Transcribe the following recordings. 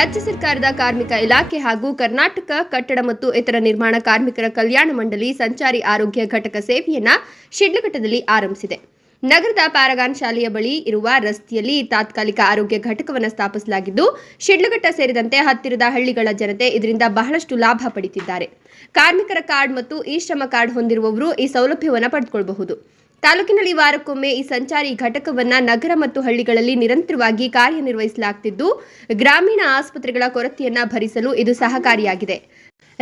ರಾಜ್ಯ ಸರ್ಕಾರದ ಕಾರ್ಮಿಕ ಇಲಾಖೆ ಹಾಗೂ ಕರ್ನಾಟಕ ಕಟ್ಟಡ ಮತ್ತು ಇತರ ನಿರ್ಮಾಣ ಕಾರ್ಮಿಕರ ಕಲ್ಯಾಣ ಮಂಡಳಿ ಸಂಚಾರಿ ಆರೋಗ್ಯ ಘಟಕ ಸೇವೆಯನ್ನ ಶಿಡ್ಲಘಟ್ಟದಲ್ಲಿ ಆರಂಭಿಸಿದೆ. ನಗರದ ಪ್ಯಾರಗಾನ್ ಶಾಲೆಯ ಬಳಿ ಇರುವ ರಸ್ತೆಯಲ್ಲಿ ತಾತ್ಕಾಲಿಕ ಆರೋಗ್ಯ ಘಟಕವನ್ನು ಸ್ಥಾಪಿಸಲಾಗಿದ್ದು, ಶಿಡ್ಲಘಟ್ಟ ಸೇರಿದಂತೆ ಹತ್ತಿರದ ಹಳ್ಳಿಗಳ ಜನತೆ ಇದರಿಂದ ಬಹಳಷ್ಟು ಲಾಭ ಪಡೆದಿದ್ದಾರೆ ಕಾರ್ಮಿಕರ ಕಾರ್ಡ್ ಮತ್ತು ಇ ಶ್ರಮ ಕಾರ್ಡ್ ಹೊಂದಿರುವವರು ಈ ಸೌಲಭ್ಯವನ್ನು ಪಡೆದುಕೊಳ್ಳಬಹುದು ತಾಲೂಕಿನಲ್ಲಿ ವಾರಕ್ಕೊಮ್ಮೆ ಈ ಸಂಚಾರಿ ಘಟಕವನ್ನ ನಗರ ಮತ್ತು ಹಳ್ಳಿಗಳಲ್ಲಿ ನಿರಂತರವಾಗಿ ಕಾರ್ಯನಿರ್ವಹಿಸಲಾಗುತ್ತಿದ್ದು ಗ್ರಾಮೀಣ ಆಸ್ಪತ್ರೆಗಳ ಕೊರತೆಯನ್ನು ಭರಿಸಲು ಇದು ಸಹಕಾರಿಯಾಗಿದೆ.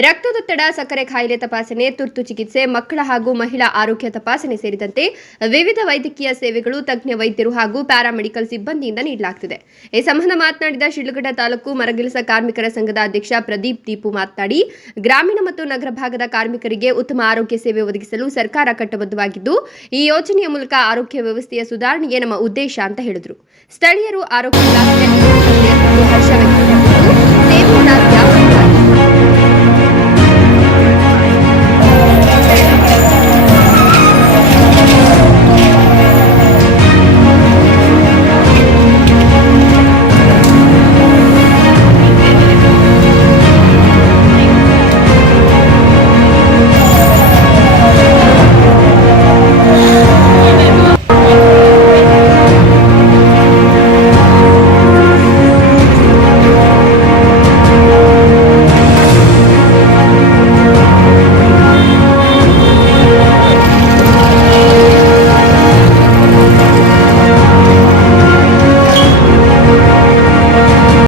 ರಕ್ತದೊತ್ತಡ ಸಕ್ಕರೆ ಕಾಯಿಲೆ ತಪಾಸಣೆ, ತುರ್ತು ಚಿಕಿತ್ಸೆ, ಮಕ್ಕಳ ಹಾಗೂ ಮಹಿಳಾ ಆರೋಗ್ಯ ತಪಾಸಣೆ ಸೇರಿದಂತೆ ವಿವಿಧ ವೈದ್ಯಕೀಯ ಸೇವೆಗಳು ತಜ್ಞ ವೈದ್ಯರು ಹಾಗೂ ಪ್ಯಾರಾಮೆಡಿಕಲ್ ಸಿಬ್ಬಂದಿಯಿಂದ ನೀಡಲಾಗುತ್ತಿದೆ ಈ ಸಂಬಂಧ ಮಾತನಾಡಿದ ಶಿಡ್ಲಘಟ್ಟ ತಾಲೂಕು ಮರಗೆಲಸ ಕಾರ್ಮಿಕರ ಸಂಘದ ಅಧ್ಯಕ್ಷ ಪ್ರದೀಪ್ ದೀಪು ಮಾತನಾಡಿ, ಗ್ರಾಮೀಣ ಮತ್ತು ನಗರ ಭಾಗದ ಕಾರ್ಮಿಕರಿಗೆ ಉತ್ತಮ ಆರೋಗ್ಯ ಸೇವೆ ಒದಗಿಸಲು ಸರ್ಕಾರ ಕಟ್ಟಬದ್ಧವಾಗಿದ್ದು, ಈ ಯೋಜನೆಯ ಮೂಲಕ ಆರೋಗ್ಯ ವ್ಯವಸ್ಥೆಯ ಸುಧಾರಣೆಯೇ ನಮ್ಮ ಉದ್ದೇಶ ಅಂತ ಹೇಳಿದರು. ಸ್ಥಳೀಯರು ಆರೋಗ್ಯ ನಿರ್ದೇಶಕರಿಗೆ ಹರ್ಷ ವ್ಯಕ್ತಪಡಿಸಿದರು